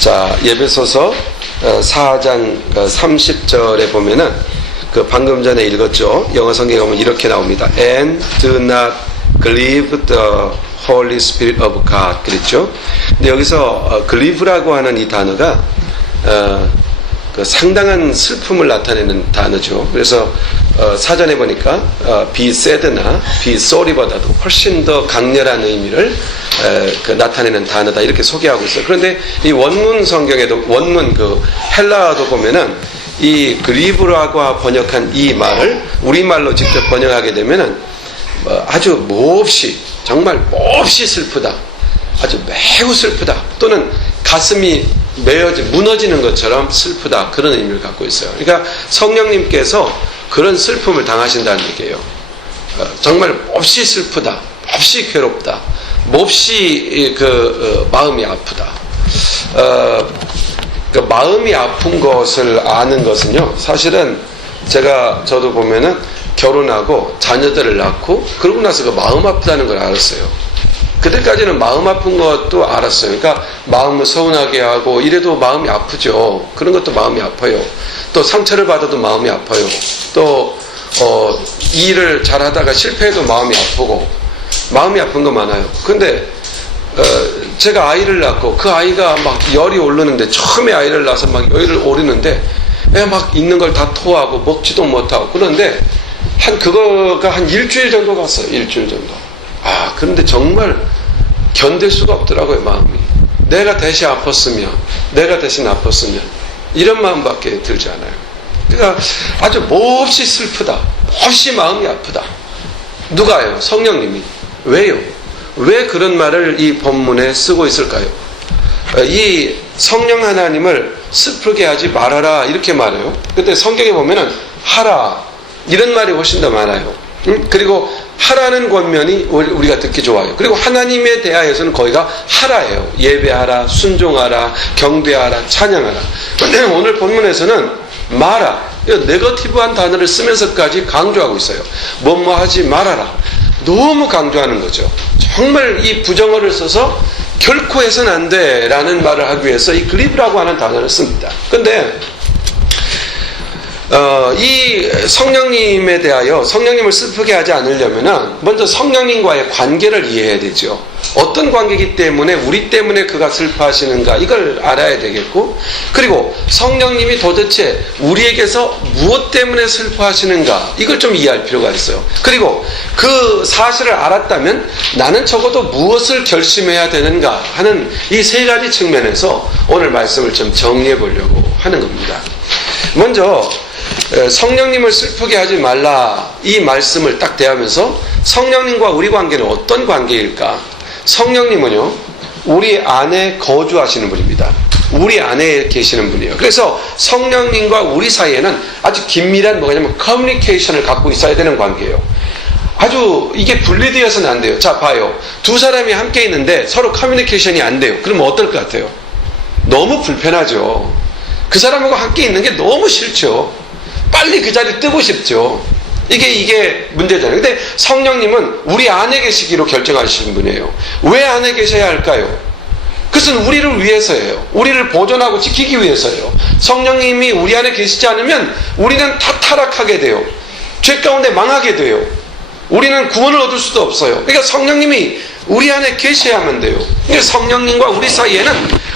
자, 예배소서 4장 30절에 보면은 그 방금 전에 읽었죠. 영어 성경에 보면 이렇게 나옵니다. And do not grieve the Holy Spirit of God. 그랬죠. 근데 여기서 grieve라고 하는 이 단어가 그 상당한 슬픔을 나타내는 단어죠. 그래서 사전에 보니까 be sad나 be sorry보다도 훨씬 더 강렬한 의미를 나타내는 단어다 이렇게 소개하고 있어요. 그런데 이 원문 성경에도 원문 그 헬라어도 보면은 이 grieve라고 번역한 이 말을 우리말로 직접 번역하게 되면은 아주 몹시 정말 몹시 슬프다, 아주 매우 슬프다, 또는 가슴이 무너지는 것처럼 슬프다, 그런 의미를 갖고 있어요. 그러니까 성령님께서 그런 슬픔을 당하신다는 얘기예요. 정말 몹시 슬프다, 몹시 괴롭다, 몹시 마음이 아프다. 그 마음이 아픈 것을 아는 것은요, 사실은 저도 보면은 결혼하고 자녀들을 낳고 그러고 나서 그 마음 아프다는 걸 알았어요. 그때까지는 마음 아픈 것도 알았어요. 그러니까 마음을 서운하게 하고 이래도 마음이 아프죠. 그런 것도 마음이 아파요. 또 상처를 받아도 마음이 아파요. 또 일을 잘하다가 실패해도 마음이 아프고, 마음이 아픈 거 많아요. 근데 제가 아이를 낳고 그 아이가 막 열이 오르는데, 처음에 아이를 낳아서 막 열이 오르는데 애 막 있는 걸 다 토하고 먹지도 못하고, 그런데 그거가 한 일주일 정도 갔어요. 일주일 정도. 그런데 정말 견딜 수가 없더라고요, 마음이. 내가 대신 아팠으면, 이런 마음밖에 들지 않아요. 그러니까 아주 몹시 슬프다, 몹시 마음이 아프다. 누가요? 성령님이. 왜요? 왜 그런 말을 이 본문에 쓰고 있을까요? 이 성령 하나님을 슬프게 하지 말아라 이렇게 말해요. 근데 성경에 보면은 하라 이런 말이 훨씬 더 많아요. 그리고 하라는 권면이 우리가 듣기 좋아요. 그리고 하나님에 대하여서는 거기가 하라예요. 예배하라, 순종하라, 경배하라, 찬양하라. 그런데 오늘 본문에서는 마라, 네거티브한 단어를 쓰면서까지 강조하고 있어요. 뭐뭐 하지 말아라. 너무 강조하는 거죠. 정말 이 부정어를 써서 결코 해서는 안 돼 라는 말을 하기 위해서 이 그리브라고 하는 단어를 씁니다. 근데 이 성령님에 대하여, 성령님을 슬프게 하지 않으려면 먼저 성령님과의 관계를 이해해야 되죠. 어떤 관계이기 때문에 우리 때문에 그가 슬퍼하시는가, 이걸 알아야 되겠고, 그리고 성령님이 도대체 우리에게서 무엇 때문에 슬퍼하시는가, 이걸 좀 이해할 필요가 있어요. 그리고 그 사실을 알았다면 나는 적어도 무엇을 결심해야 되는가 하는 이 세 가지 측면에서 오늘 말씀을 좀 정리해 보려고 하는 겁니다. 먼저 성령님을 슬프게 하지 말라, 이 말씀을 딱 대하면서 성령님과 우리 관계는 어떤 관계일까? 성령님은요, 우리 안에 거주하시는 분입니다. 우리 안에 계시는 분이에요. 그래서 성령님과 우리 사이에는 아주 긴밀한 커뮤니케이션을 갖고 있어야 되는 관계예요. 아주 이게 분리되어서는 안 돼요. 자, 봐요. 두 사람이 함께 있는데 서로 커뮤니케이션이 안 돼요. 그러면 어떨 것 같아요? 너무 불편하죠. 그 사람하고 함께 있는 게 너무 싫죠. 빨리 그 자리에 뜨고 싶죠. 이게 문제잖아요. 근데 성령님은 우리 안에 계시기로 결정하신 분이에요. 왜 안에 계셔야 할까요? 그것은 우리를 위해서예요. 우리를 보존하고 지키기 위해서예요. 성령님이 우리 안에 계시지 않으면 우리는 다 타락하게 돼요. 죄 가운데 망하게 돼요. 우리는 구원을 얻을 수도 없어요. 그러니까 성령님이 우리 안에 계셔야만 돼요. 그러니까 성령님과 우리 사이에는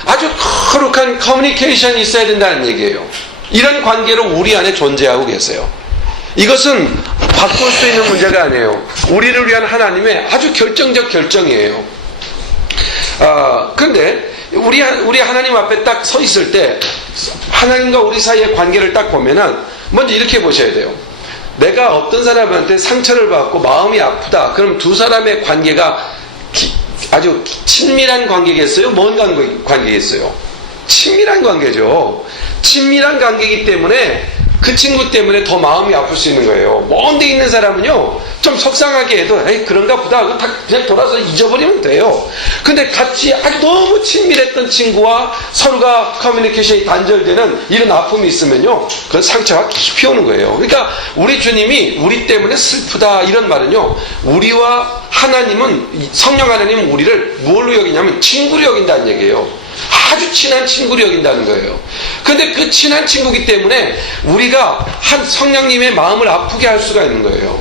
아주 거룩한 커뮤니케이션이 있어야 된다는 얘기예요. 이런 관계로 우리 안에 존재하고 계세요. 이것은 바꿀 수 있는 문제가 아니에요. 우리를 위한 하나님의 아주 결정적 결정이에요. 그런데 우리 하나님 앞에 딱 서 있을 때 하나님과 우리 사이의 관계를 딱 보면은 먼저 이렇게 보셔야 돼요. 내가 어떤 사람한테 상처를 받고 마음이 아프다. 그럼 두 사람의 관계가 아주 친밀한 관계겠어요? 먼 관계겠어요? 친밀한 관계죠. 친밀한 관계이기 때문에 그 친구 때문에 더 마음이 아플 수 있는 거예요. 먼 데 있는 사람은요, 좀 속상하게 해도 에이 그런가 보다 그냥 돌아서 잊어버리면 돼요. 근데 같이 아주 너무 친밀했던 친구와 서로가 커뮤니케이션이 단절되는 이런 아픔이 있으면요, 그건 상처가 깊이 오는 거예요. 그러니까 우리 주님이 우리 때문에 슬프다 이런 말은요, 우리와 하나님은, 성령 하나님은 우리를 뭘로 여기냐면 친구로 여긴다는 얘기예요. 아주 친한 친구로 여긴다는 거예요. 근데 그 친한 친구기 때문에 우리가 한 성령님의 마음을 아프게 할 수가 있는 거예요.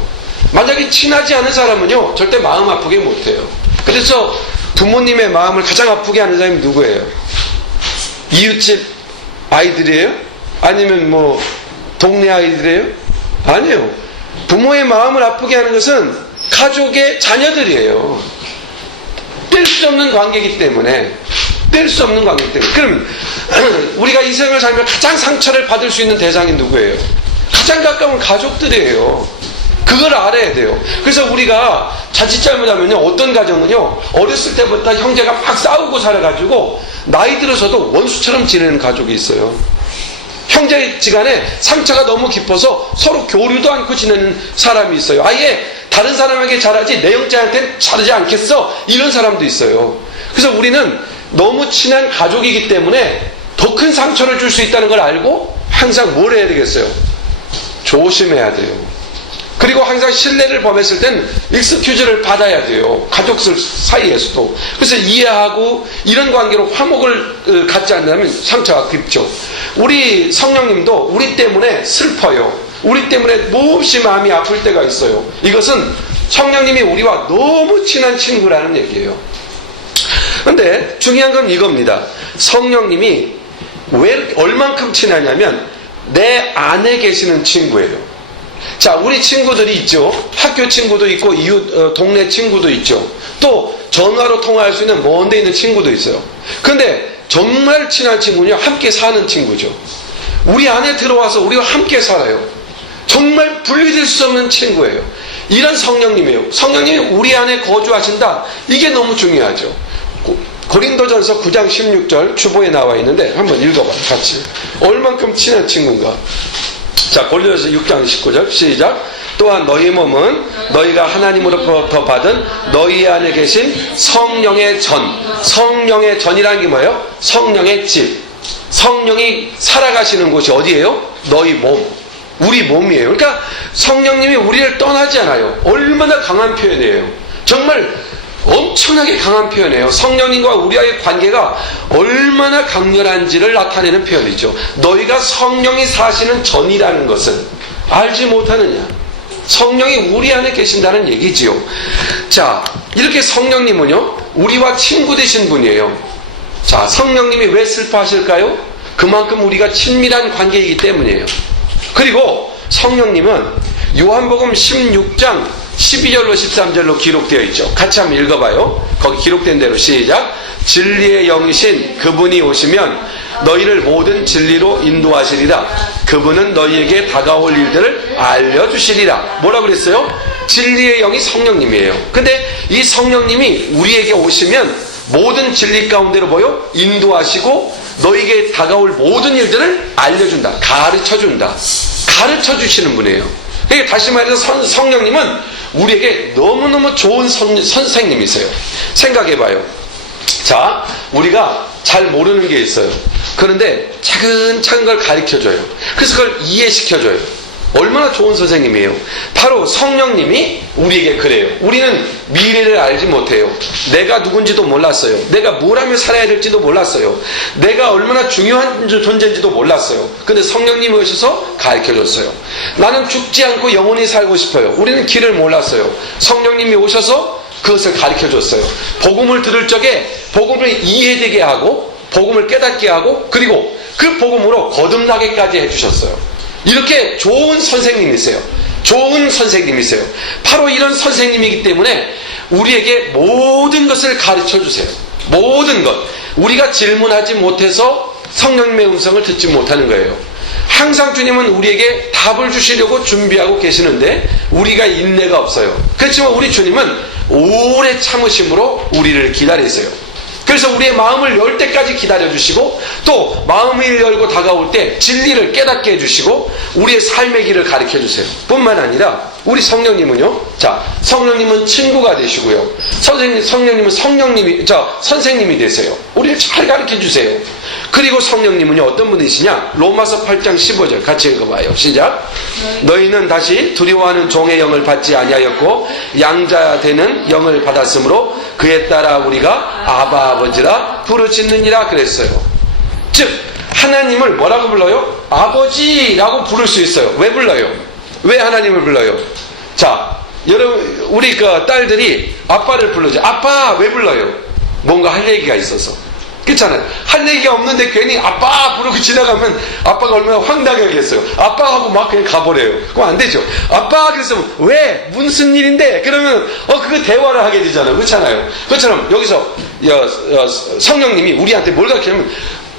만약에 친하지 않은 사람은요, 절대 마음 아프게 못해요. 그래서 부모님의 마음을 가장 아프게 하는 사람이 누구예요? 이웃집 아이들이에요? 아니면 뭐 동네 아이들이에요? 아니에요. 부모의 마음을 아프게 하는 것은 가족의 자녀들이에요. 뗄 수 없는 관계이기 때문에. 그럼 우리가 이 생을 살면 가장 상처를 받을 수 있는 대상이 누구예요? 가장 가까운 가족들이에요. 그걸 알아야 돼요. 그래서 우리가 자칫 잘못하면요, 어떤 가정은요, 어렸을 때부터 형제가 막 싸우고 살아가지고 나이 들어서도 원수처럼 지내는 가족이 있어요. 형제지간에 상처가 너무 깊어서 서로 교류도 않고 지내는 사람이 있어요. 아예 다른 사람에게 잘하지 내 형제한테는 잘하지 않겠어, 이런 사람도 있어요. 그래서 우리는 너무 친한 가족이기 때문에 더 큰 상처를 줄 수 있다는 걸 알고 항상 뭘 해야 되겠어요? 조심해야 돼요. 그리고 항상 신뢰를 범했을 땐 익스큐즈를 받아야 돼요. 가족들 사이에서도. 그래서 이해하고 이런 관계로 화목을 갖지 않는다면 상처가 깊죠. 우리 성령님도 우리 때문에 슬퍼요. 우리 때문에 몹시 마음이 아플 때가 있어요. 이것은 성령님이 우리와 너무 친한 친구라는 얘기예요. 근데 중요한 건 이겁니다. 성령님이 왜 얼만큼 친하냐면 내 안에 계시는 친구예요. 자, 우리 친구들이 있죠. 학교 친구도 있고 이웃 동네 친구도 있죠. 또 전화로 통화할 수 있는 먼 데 있는 친구도 있어요. 근데 정말 친한 친구는요, 함께 사는 친구죠. 우리 안에 들어와서 우리와 함께 살아요. 정말 분리될 수 없는 친구예요. 이런 성령님이에요. 성령님이 우리 안에 거주하신다. 이게 너무 중요하죠. 고린도전서 9장 16절 주보에 나와 있는데 한번 읽어봐요. 같이. 얼만큼 친한 친구인가. 자, 고린도전서 6장 19절 시작. 또한 너희 몸은 너희가 하나님으로부터 받은 너희 안에 계신 성령의 전. 성령의 전이라는 게 뭐예요? 성령의 집. 성령이 살아가시는 곳이 어디예요? 너희 몸. 우리 몸이에요. 그러니까 성령님이 우리를 떠나지 않아요. 얼마나 강한 표현이에요. 정말 엄청나게 강한 표현이에요. 성령님과 우리와의 관계가 얼마나 강렬한지를 나타내는 표현이죠. 너희가 성령이 사시는 전이라는 것은 알지 못하느냐. 성령이 우리 안에 계신다는 얘기지요. 자, 이렇게 성령님은요, 우리와 친구 되신 분이에요. 자, 성령님이 왜 슬퍼하실까요? 그만큼 우리가 친밀한 관계이기 때문이에요. 그리고 성령님은 요한복음 16장 12절로 13절로 기록되어 있죠. 같이 한번 읽어봐요. 거기 기록된 대로 시작. 진리의 영이신 그분이 오시면 너희를 모든 진리로 인도하시리라. 그분은 너희에게 다가올 일들을 알려주시리라. 뭐라 그랬어요? 진리의 영이 성령님이에요. 근데 이 성령님이 우리에게 오시면 모든 진리 가운데로 뭐요? 인도하시고 너희에게 다가올 모든 일들을 알려준다. 가르쳐준다. 가르쳐주시는 분이에요. 그러니까 다시 말해서 성령님은 우리에게 너무너무 좋은 선생님이세요. 생각해봐요. 자, 우리가 잘 모르는 게 있어요. 그런데 차근차근 걸 가르쳐줘요. 그래서 그걸 이해시켜줘요. 얼마나 좋은 선생님이에요. 바로 성령님이 우리에게 그래요. 우리는 미래를 알지 못해요. 내가 누군지도 몰랐어요. 내가 뭘 하며 살아야 될지도 몰랐어요. 내가 얼마나 중요한 존재인지도 몰랐어요. 근데 성령님이 오셔서 가르쳐줬어요. 나는 죽지 않고 영원히 살고 싶어요. 우리는 길을 몰랐어요. 성령님이 오셔서 그것을 가르쳐줬어요. 복음을 들을 적에 복음을 이해되게 하고 복음을 깨닫게 하고 그리고 그 복음으로 거듭나게까지 해주셨어요. 이렇게 좋은 선생님이세요. 좋은 선생님이세요. 바로 이런 선생님이기 때문에 우리에게 모든 것을 가르쳐 주세요. 모든 것. 우리가 질문하지 못해서 성령님의 음성을 듣지 못하는 거예요. 항상 주님은 우리에게 답을 주시려고 준비하고 계시는데 우리가 인내가 없어요. 그렇지만 우리 주님은 오래 참으심으로 우리를 기다리세요. 그래서 우리의 마음을 열 때까지 기다려주시고 또 마음을 열고 다가올 때 진리를 깨닫게 해주시고 우리의 삶의 길을 가르쳐주세요. 뿐만 아니라 우리 성령님은요? 자, 성령님은 친구가 되시고요. 성령님은 선생님이 되세요. 우리를 잘 가르쳐 주세요. 그리고 성령님은요, 어떤 분이시냐? 로마서 8장 15절 같이 읽어봐요. 시작. 너희는 다시 두려워하는 종의 영을 받지 아니하였고 양자 되는 영을 받았으므로 그에 따라 우리가 아바 아버지라 부르짖느니라 그랬어요. 즉 하나님을 뭐라고 불러요? 아버지라고 부를 수 있어요. 왜 불러요? 왜 하나님을 불러요? 자, 여러분 우리 그 딸들이 아빠를 부르죠. 아빠 왜 불러요? 뭔가 할 얘기가 있어서. 그렇잖아요. 할 얘기가 없는데 괜히 아빠 부르고 지나가면 아빠가 얼마나 황당하겠어요. 아빠 하고 막 그냥 가버려요. 그럼 안 되죠. 아빠 그래서 왜? 무슨 일인데? 그러면 그거 대화를 하게 되잖아요. 그렇잖아요. 그것처럼 여기서 성령님이 우리한테 뭘 가르치냐면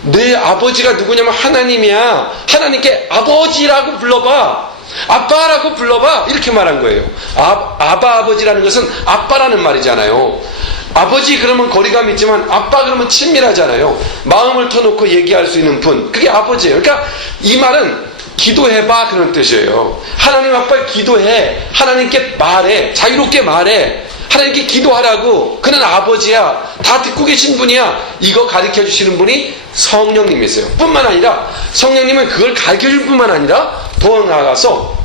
내 아버지가 누구냐면 하나님이야. 하나님께 아버지라고 불러봐. 아빠라고 불러봐. 이렇게 말한 거예요. 아바 아버지라는 것은 아빠라는 말이잖아요. 아버지 그러면 거리감 있지만 아빠 그러면 친밀하잖아요. 마음을 터놓고 얘기할 수 있는 분, 그게 아버지예요. 그러니까 이 말은 기도해봐 그런 뜻이에요. 하나님 아빠 기도해. 하나님께 말해. 자유롭게 말해. 하나님께 기도하라고. 그는 아버지야. 다 듣고 계신 분이야. 이거 가르쳐 주시는 분이 성령님이세요. 뿐만 아니라 성령님은 그걸 가르쳐 줄 뿐만 아니라 더 나아가서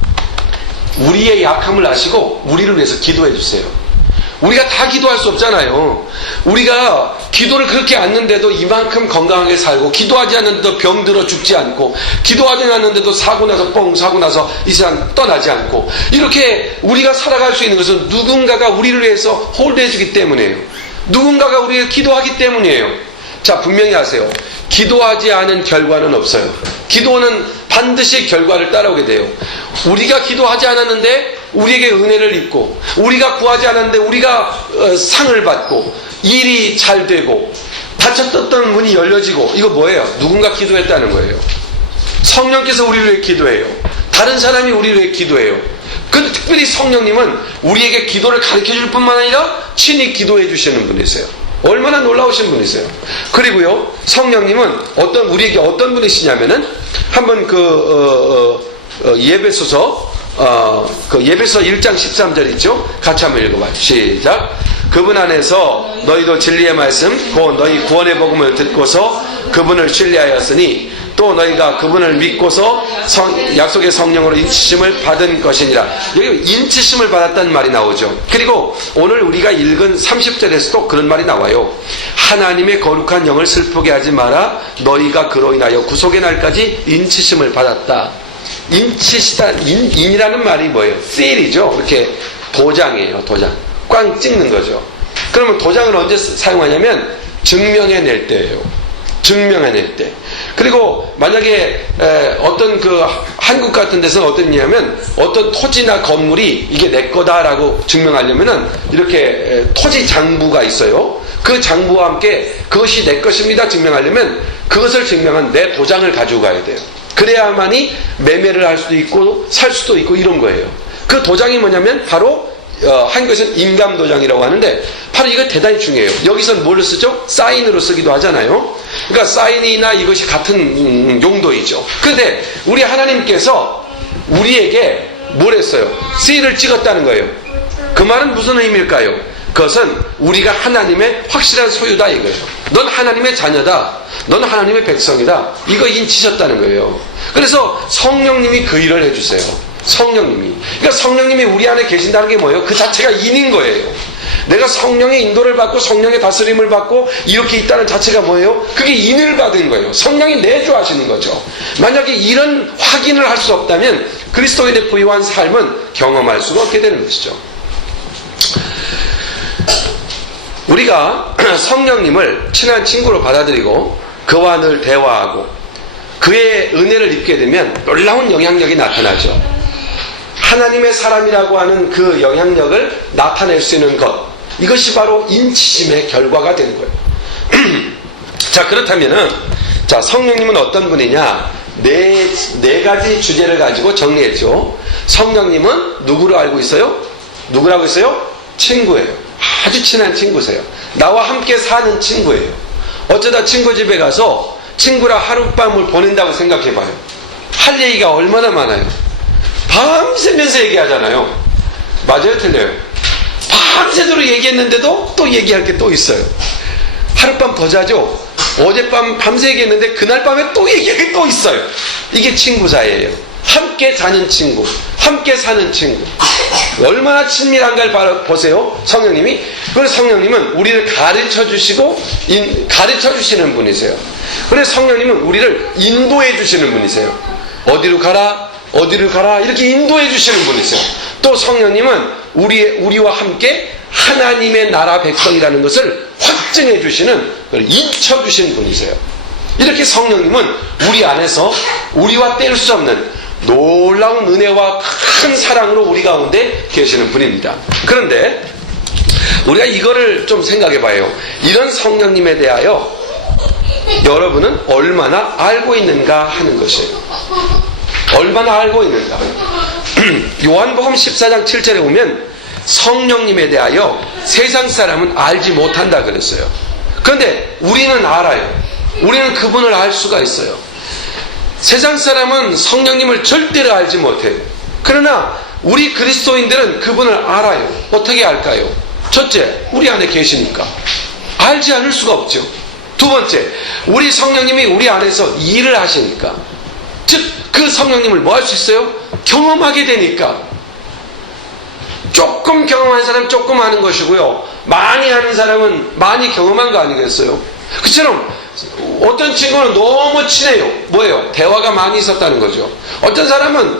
우리의 약함을 아시고 우리를 위해서 기도해 주세요. 우리가 다 기도할 수 없잖아요. 우리가 기도를 그렇게 않는데도 이만큼 건강하게 살고, 기도하지 않는데도 병들어 죽지 않고, 기도하지 않는데도 사고 나서 이 세상 떠나지 않고, 이렇게 우리가 살아갈 수 있는 것은 누군가가 우리를 위해서 홀드해 주기 때문이에요. 누군가가 우리를 기도하기 때문이에요. 자, 분명히 하세요. 기도하지 않은 결과는 없어요. 기도는 반드시 결과를 따라오게 돼요. 우리가 기도하지 않았는데 우리에게 은혜를 입고, 우리가 구하지 않았는데 우리가 상을 받고, 일이 잘 되고, 닫혔던 문이 열려지고, 이거 뭐예요? 누군가 기도했다는 거예요. 성령께서 우리를 위해 기도해요. 다른 사람이 우리를 위해 기도해요. 그 특별히 성령님은 우리에게 기도를 가르쳐 줄 뿐만 아니라 친히 기도해 주시는 분이세요. 얼마나 놀라우신 분이세요. 그리고요, 성령님은 우리에게 어떤 분이시냐면은, 한번 예배소서 예배서 1장 13절 있죠? 같이 한번 읽어봐요. 시작. 그분 안에서 너희도 진리의 말씀 곧 너희 구원의 복음을 듣고서 그분을 신뢰하였으니 또 너희가 그분을 믿고서 약속의 성령으로 인치심을 받은 것이니라. 여기 인치심을 받았다는 말이 나오죠. 그리고 오늘 우리가 읽은 30절에서도 그런 말이 나와요. 하나님의 거룩한 영을 슬프게 하지 마라. 너희가 그로 인하여 구속의 날까지 인치심을 받았다. 인이라는 말이 뭐예요? seal이죠. 이렇게 도장이에요. 도장. 꽝 찍는 거죠. 그러면 도장을 언제 사용하냐면 증명해낼 때예요. 증명해낼 때. 그리고 만약에 어떤 한국 같은 데서는 어떤 일이냐면 어떤 토지나 건물이 이게 내 거다라고 증명하려면은 이렇게 토지 장부가 있어요. 그 장부와 함께 그것이 내 것입니다 증명하려면 그것을 증명한 내 도장을 가지고 가야 돼요. 그래야만이 매매를 할 수도 있고 살 수도 있고 이런 거예요. 그 도장이 뭐냐면 바로 한국에서는 임감도장이라고 하는데 바로 이거 대단히 중요해요. 여기서는 뭘로 쓰죠? 사인으로 쓰기도 하잖아요. 그러니까 사인이나 이것이 같은 용도이죠. 그런데 우리 하나님께서 우리에게 뭘 했어요? 시를 찍었다는 거예요. 그 말은 무슨 의미일까요? 그것은 우리가 하나님의 확실한 소유다 이거예요. 넌 하나님의 자녀다. 넌 하나님의 백성이다. 이거 인치셨다는 거예요. 그래서 성령님이 그 일을 해주세요. 성령님이. 그러니까 성령님이 우리 안에 계신다는 게 뭐예요? 그 자체가 인인 거예요. 내가 성령의 인도를 받고 성령의 다스림을 받고 이렇게 있다는 자체가 뭐예요? 그게 인을 받은 거예요. 성령이 내주하시는 거죠. 만약에 이런 확인을 할 수 없다면 그리스도인의 부유한 삶은 경험할 수가 없게 되는 것이죠. 우리가 성령님을 친한 친구로 받아들이고 그와 늘 대화하고 그의 은혜를 입게 되면 놀라운 영향력이 나타나죠. 하나님의 사람이라고 하는 그 영향력을 나타낼 수 있는 것, 이것이 바로 인치심의 결과가 되는 거예요. 자, 그렇다면은 자, 성령님은 어떤 분이냐? 네 가지 주제를 가지고 정리했죠. 성령님은 누구로 알고 있어요? 누구라고 있어요? 친구예요. 아주 친한 친구세요. 나와 함께 사는 친구예요. 어쩌다 친구 집에 가서 친구랑 하룻밤을 보낸다고 생각해봐요. 할 얘기가 얼마나 많아요. 밤새면서 얘기하잖아요. 맞아요, 틀려요? 밤새도록 얘기했는데도 또 얘기할 게 또 있어요. 하룻밤 더 자죠? 어젯밤 밤새 얘기했는데 그날 밤에 또 얘기할 게 또 있어요. 이게 친구 사이예요. 함께 자는 친구, 함께 사는 친구. 얼마나 친밀한가를 보세요. 성령님이. 그래서 성령님은 우리를 가르쳐 주시고 가르쳐 주시는 분이세요. 그래서 성령님은 우리를 인도해 주시는 분이세요. 어디로 가라, 어디로 가라 이렇게 인도해 주시는 분이세요. 또 성령님은 우리와 함께 하나님의 나라 백성이라는 것을 확증해 주시는, 인쳐 주신 분이세요. 이렇게 성령님은 우리 안에서 우리와 뗄 수 없는 놀라운 은혜와 큰 사랑으로 우리 가운데 계시는 분입니다. 그런데 우리가 이거를 좀 생각해 봐요. 이런 성령님에 대하여 여러분은 얼마나 알고 있는가 하는 것이에요. 얼마나 알고 있는가. 요한복음 14장 7절에 보면 성령님에 대하여 세상 사람은 알지 못한다 그랬어요. 그런데 우리는 알아요. 우리는 그분을 알 수가 있어요. 세상 사람은 성령님을 절대로 알지 못해요. 그러나 우리 그리스도인들은 그분을 알아요. 어떻게 알까요? 첫째, 우리 안에 계시니까. 알지 않을 수가 없죠. 두 번째, 우리 성령님이 우리 안에서 일을 하시니까. 즉, 그 성령님을 뭐 할 수 있어요? 경험하게 되니까. 조금 경험한 사람은 조금 아는 것이고요. 많이 아는 사람은 많이 경험한 거 아니겠어요? 그처럼 어떤 친구는 너무 친해요. 뭐예요? 대화가 많이 있었다는 거죠. 어떤 사람은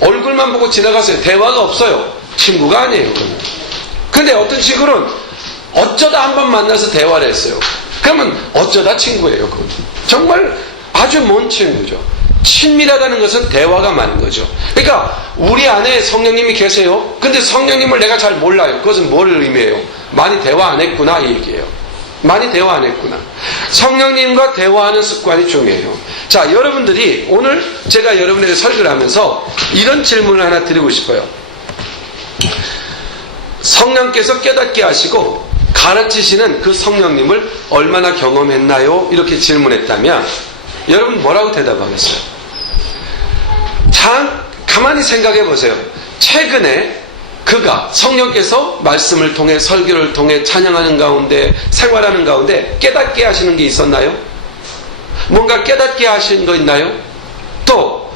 얼굴만 보고 지나갔어요. 대화가 없어요. 친구가 아니에요. 그런데 어떤 친구는 어쩌다 한번 만나서 대화를 했어요. 그러면 어쩌다 친구예요. 그건 정말 아주 먼 친구죠. 친밀하다는 것은 대화가 많은 거죠. 그러니까 우리 안에 성령님이 계세요. 근데 성령님을 내가 잘 몰라요. 그것은 뭐를 의미해요? 많이 대화 안 했구나 이 얘기예요. 많이 대화 안 했구나. 성령님과 대화하는 습관이 중요해요. 자, 여러분들이 오늘 제가 여러분에게 설교를 하면서 이런 질문을 하나 드리고 싶어요. 성령께서 깨닫게 하시고 가르치시는 그 성령님을 얼마나 경험했나요? 이렇게 질문했다면 여러분 뭐라고 대답하겠어요? 참 가만히 생각해 보세요. 최근에 그가 성령께서 말씀을 통해 설교를 통해 찬양하는 가운데 생활하는 가운데 깨닫게 하시는 게 있었나요? 뭔가 깨닫게 하신 거 있나요? 또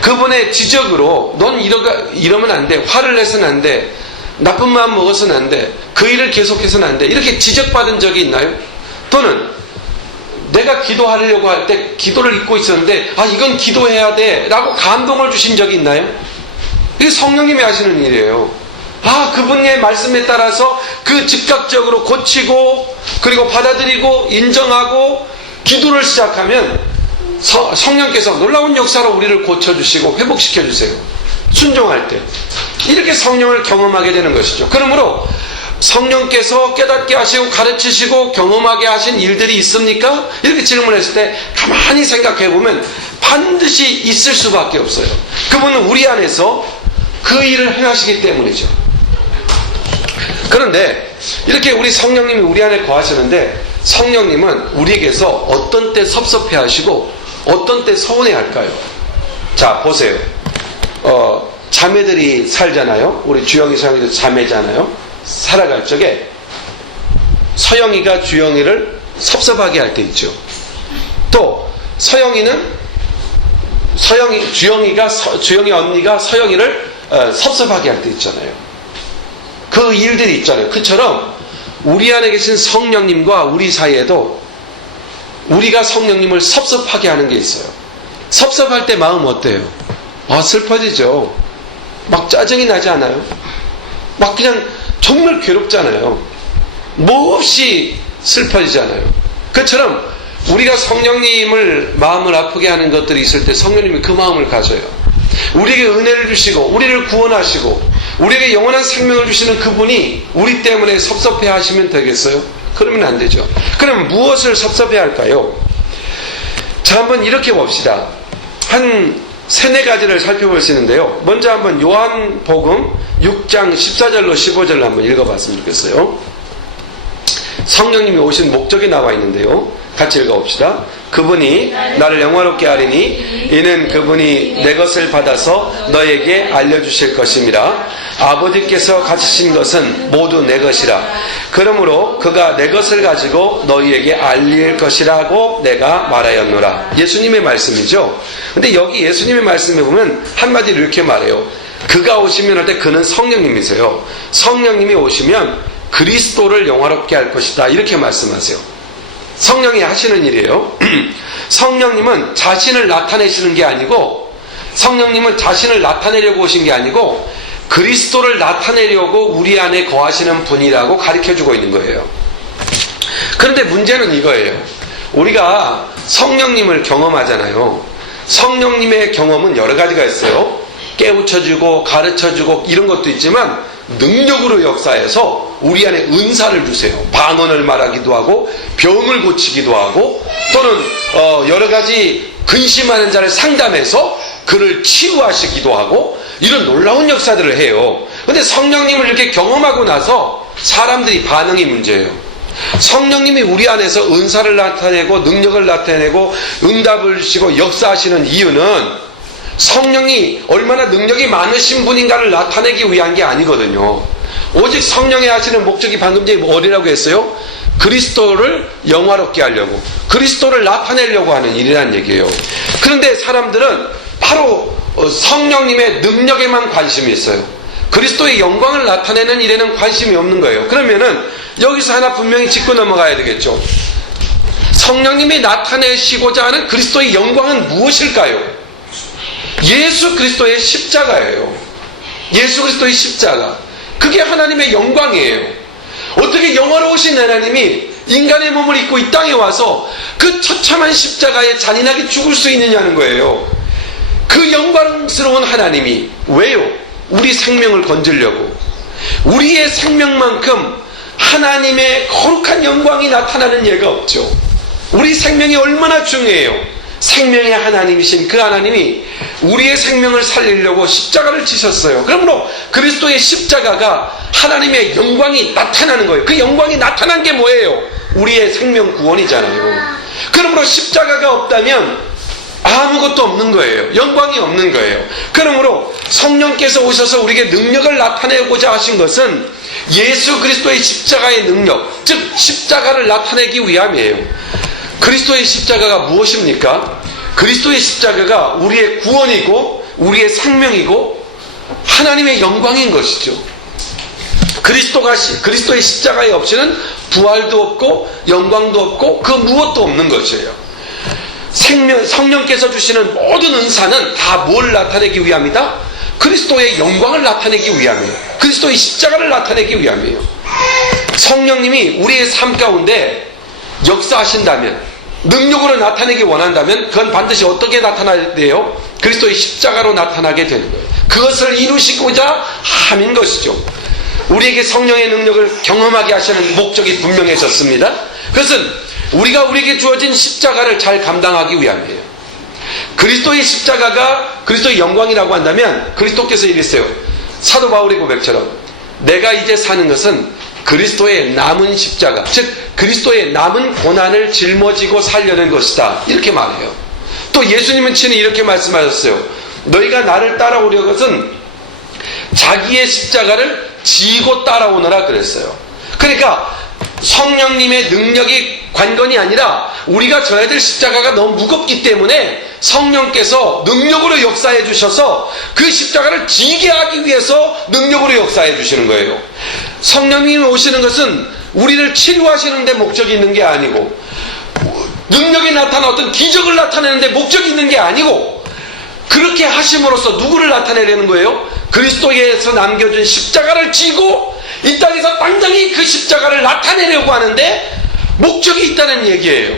그분의 지적으로 넌 이러면 안 돼, 화를 내서는 안 돼, 나쁜 마음 먹어서는 안 돼, 그 일을 계속해서는 안 돼, 이렇게 지적받은 적이 있나요? 또는 내가 기도하려고 할 때 기도를 잊고 있었는데 이건 기도해야 돼 라고 감동을 주신 적이 있나요? 이게 성령님이 하시는 일이에요. 그분의 말씀에 따라서 그 즉각적으로 고치고 그리고 받아들이고 인정하고 기도를 시작하면 성령께서 놀라운 역사로 우리를 고쳐주시고 회복시켜주세요. 순종할 때 이렇게 성령을 경험하게 되는 것이죠. 그러므로 성령께서 깨닫게 하시고 가르치시고 경험하게 하신 일들이 있습니까? 이렇게 질문했을 때 가만히 생각해 보면 반드시 있을 수밖에 없어요. 그분은 우리 안에서 그 일을 행하시기 때문이죠. 그런데 이렇게 우리 성령님이 우리 안에 거하시는데 성령님은 우리에게서 어떤 때 섭섭해 하시고 어떤 때 서운해 할까요? 자, 보세요. 자매들이 살잖아요. 우리 주영이 서영이도 자매잖아요. 살아갈 적에 서영이가 주영이를 섭섭하게 할 때 있죠. 또 주영이 언니가 서영이를 섭섭하게 할 때 있잖아요. 그 일들이 있잖아요. 그처럼 우리 안에 계신 성령님과 우리 사이에도 우리가 성령님을 섭섭하게 하는 게 있어요. 섭섭할 때 마음 어때요? 슬퍼지죠. 막 짜증이 나지 않아요? 막 그냥 정말 괴롭잖아요. 뭐 없이 슬퍼지잖아요. 그처럼 우리가 성령님을 마음을 아프게 하는 것들이 있을 때 성령님이 그 마음을 가져요. 우리에게 은혜를 주시고 우리를 구원하시고 우리에게 영원한 생명을 주시는 그분이 우리 때문에 섭섭해 하시면 되겠어요? 그러면 안 되죠. 그럼 무엇을 섭섭해 할까요? 자, 한번 이렇게 봅시다. 한 3-4가지를 살펴볼 수 있는데요. 먼저 한번 요한복음 6장 14절로 15절로 한번 읽어봤으면 좋겠어요. 성령님이 오신 목적이 나와 있는데요. 같이 읽어봅시다. 그분이 나를 영화롭게 하리니 이는 그분이 내 것을 받아서 너에게 알려주실 것임이라. 아버지께서 가지신 것은 모두 내 것이라. 그러므로 그가 내 것을 가지고 너희에게 알릴 것이라고 내가 말하였노라. 예수님의 말씀이죠. 근데 여기 예수님의 말씀에 보면 한마디로 이렇게 말해요. 그가 오시면 할 때 그는 성령님이세요. 성령님이 오시면 그리스도를 영화롭게 할 것이다. 이렇게 말씀하세요. 성령이 하시는 일이에요. 성령님은 자신을 나타내시는 게 아니고, 성령님은 자신을 나타내려고 오신 게 아니고 그리스도를 나타내려고 우리 안에 거하시는 분이라고 가르쳐주고 있는 거예요. 그런데 문제는 이거예요. 우리가 성령님을 경험하잖아요. 성령님의 경험은 여러 가지가 있어요. 깨우쳐주고 가르쳐주고 이런 것도 있지만 능력으로 역사해서 우리 안에 은사를 주세요. 방언을 말하기도 하고 병을 고치기도 하고 또는 여러 가지 근심하는 자를 상담해서 그를 치유하시기도 하고 이런 놀라운 역사들을 해요. 근데 성령님을 이렇게 경험하고 나서 사람들이 반응이 문제예요. 성령님이 우리 안에서 은사를 나타내고 능력을 나타내고 응답을 주시고 역사하시는 이유는 성령이 얼마나 능력이 많으신 분인가를 나타내기 위한 게 아니거든요. 오직 성령이 하시는 목적이 방금 전에 뭐라고 했어요? 그리스도를 영화롭게 하려고, 그리스도를 나타내려고 하는 일이란 얘기예요. 그런데 사람들은 바로 성령님의 능력에만 관심이 있어요. 그리스도의 영광을 나타내는 일에는 관심이 없는 거예요. 그러면은 여기서 하나 분명히 짚고 넘어가야 되겠죠. 성령님이 나타내시고자 하는 그리스도의 영광은 무엇일까요? 예수 그리스도의 십자가예요. 예수 그리스도의 십자가. 그게 하나님의 영광이에요. 어떻게 영화로우신 하나님이 인간의 몸을 입고 이 땅에 와서 그 처참한 십자가에 잔인하게 죽을 수 있느냐는 거예요. 그 영광스러운 하나님이 왜요? 우리 생명을 건지려고. 우리의 생명만큼 하나님의 거룩한 영광이 나타나는 예가 없죠. 우리 생명이 얼마나 중요해요. 생명의 하나님이신 그 하나님이 우리의 생명을 살리려고 십자가를 지셨어요. 그러므로 그리스도의 십자가가 하나님의 영광이 나타나는 거예요. 그 영광이 나타난 게 뭐예요? 우리의 생명 구원이잖아요. 그러므로 십자가가 없다면 아무것도 없는 거예요. 영광이 없는 거예요. 그러므로 성령께서 오셔서 우리에게 능력을 나타내고자 하신 것은 예수 그리스도의 십자가의 능력, 즉 십자가를 나타내기 위함이에요. 그리스도의 십자가가 무엇입니까? 그리스도의 십자가가 우리의 구원이고 우리의 생명이고 하나님의 영광인 것이죠. 그리스도의 십자가에 없이는 부활도 없고 영광도 없고 그 무엇도 없는 것이에요. 성령께서 주시는 모든 은사는 다 뭘 나타내기 위함이다? 그리스도의 영광을 나타내기 위함이에요. 그리스도의 십자가를 나타내기 위함이에요. 성령님이 우리의 삶 가운데 역사하신다면, 능력으로 나타내기 원한다면 그건 반드시 어떻게 나타나야 돼요? 그리스도의 십자가로 나타나게 되는 거예요. 그것을 이루시고자 함인 것이죠. 우리에게 성령의 능력을 경험하게 하시는 목적이 분명해졌습니다. 그것은 우리가 우리에게 주어진 십자가를 잘 감당하기 위함이에요. 그리스도의 십자가가 그리스도의 영광이라고 한다면 그리스도께서 이랬어요. 사도 바울의 고백처럼 내가 이제 사는 것은 그리스도의 남은 십자가, 즉 그리스도의 남은 고난을 짊어지고 살려는 것이다. 이렇게 말해요. 또 예수님은 친히 이렇게 말씀하셨어요. 너희가 나를 따라오려 것은 자기의 십자가를 지고 따라오너라 그랬어요. 그러니까 성령님의 능력이 관건이 아니라 우리가 져야 될 십자가가 너무 무겁기 때문에 성령께서 능력으로 역사해 주셔서 그 십자가를 지게 하기 위해서 능력으로 역사해 주시는 거예요. 성령님이 오시는 것은 우리를 치료하시는 데 목적이 있는 게 아니고, 능력이 나타나 어떤 기적을 나타내는 데 목적이 있는 게 아니고, 그렇게 하심으로써 누구를 나타내려는 거예요? 그리스도에서 남겨준 십자가를 지고 이 땅에서 당당히 그 십자가를 나타내려고 하는데 목적이 있다는 얘기예요.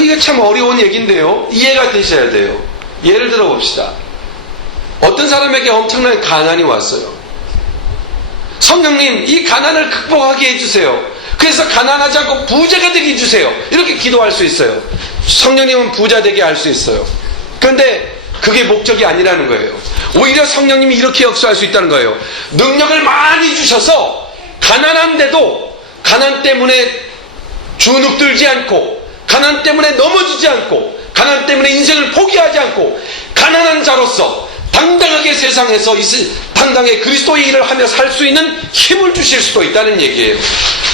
이게 참 어려운 얘기인데요. 이해가 되셔야 돼요. 예를 들어 봅시다. 어떤 사람에게 엄청난 가난이 왔어요. 성령님, 이 가난을 극복하게 해주세요. 그래서 가난하지 않고 부자가 되게 해주세요. 이렇게 기도할 수 있어요. 성령님은 부자 되게 할 수 있어요. 그런데 그게 목적이 아니라는 거예요. 오히려 성령님이 이렇게 역사할 수 있다는 거예요. 능력을 많이 주셔서 가난한데도 가난 때문에 주눅들지 않고, 가난 때문에 넘어지지 않고, 가난 때문에 인생을 포기하지 않고, 가난한 자로서 당당하게 세상에서 당당히 그리스도의 일을 하며 살 수 있는 힘을 주실 수도 있다는 얘기예요.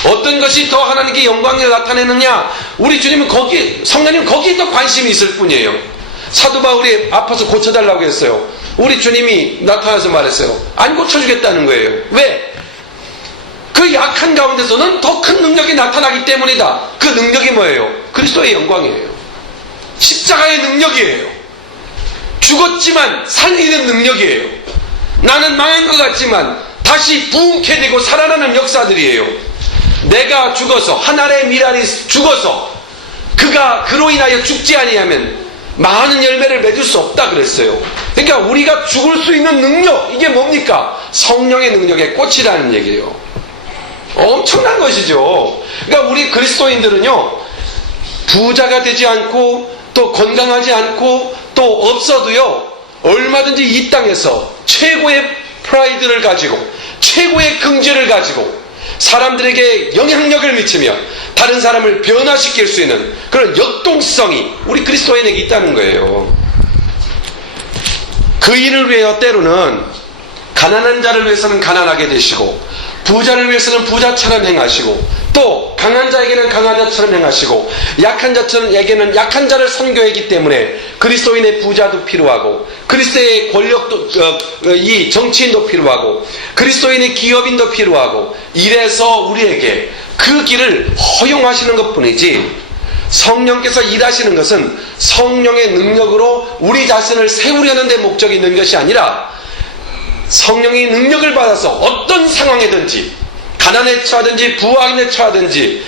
어떤 것이 더 하나님께 영광을 나타내느냐, 우리 주님은 성령님 거기에 더 관심이 있을 뿐이에요. 사도 바울이 아파서 고쳐달라고 했어요. 우리 주님이 나타나서 말했어요. 안 고쳐주겠다는 거예요. 왜? 그 약한 가운데서는 더 큰 능력이 나타나기 때문이다. 그 능력이 뭐예요? 그리스도의 영광이에요. 십자가의 능력이에요. 죽었지만 살리는 능력이에요. 나는 망한 것 같지만 다시 부흥케 되고 살아나는 역사들이에요. 내가 죽어서 한 알의 밀알이 죽어서 그가 그로 인하여 죽지 아니하면 많은 열매를 맺을 수 없다 그랬어요. 그러니까 우리가 죽을 수 있는 능력, 이게 뭡니까? 성령의 능력의 꽃이라는 얘기예요. 엄청난 것이죠. 그러니까 우리 그리스도인들은요, 부자가 되지 않고 또 건강하지 않고 또 없어도요, 얼마든지 이 땅에서 최고의 프라이드를 가지고 최고의 긍지를 가지고 사람들에게 영향력을 미치며 다른 사람을 변화시킬 수 있는 그런 역동성이 우리 그리스도인에게 있다는 거예요. 그 일을 위하여 때로는 가난한 자를 위해서는 가난하게 되시고, 부자를 위해서는 부자처럼 행하시고, 또 강한 자에게는 강한 자처럼 행하시고, 약한 자에게는 약한 자를 선교했기 때문에 그리스도인의 부자도 필요하고, 그리스도의 권력도 이 정치인도 필요하고, 그리스도인의 기업인도 필요하고, 이래서 우리에게 그 길을 허용하시는 것뿐이지, 성령께서 일하시는 것은 성령의 능력으로 우리 자신을 세우려는 데 목적이 있는 것이 아니라, 성령의 능력을 받아서 어떤 상황이든지, 가난에 처하든지 부하에 처하든지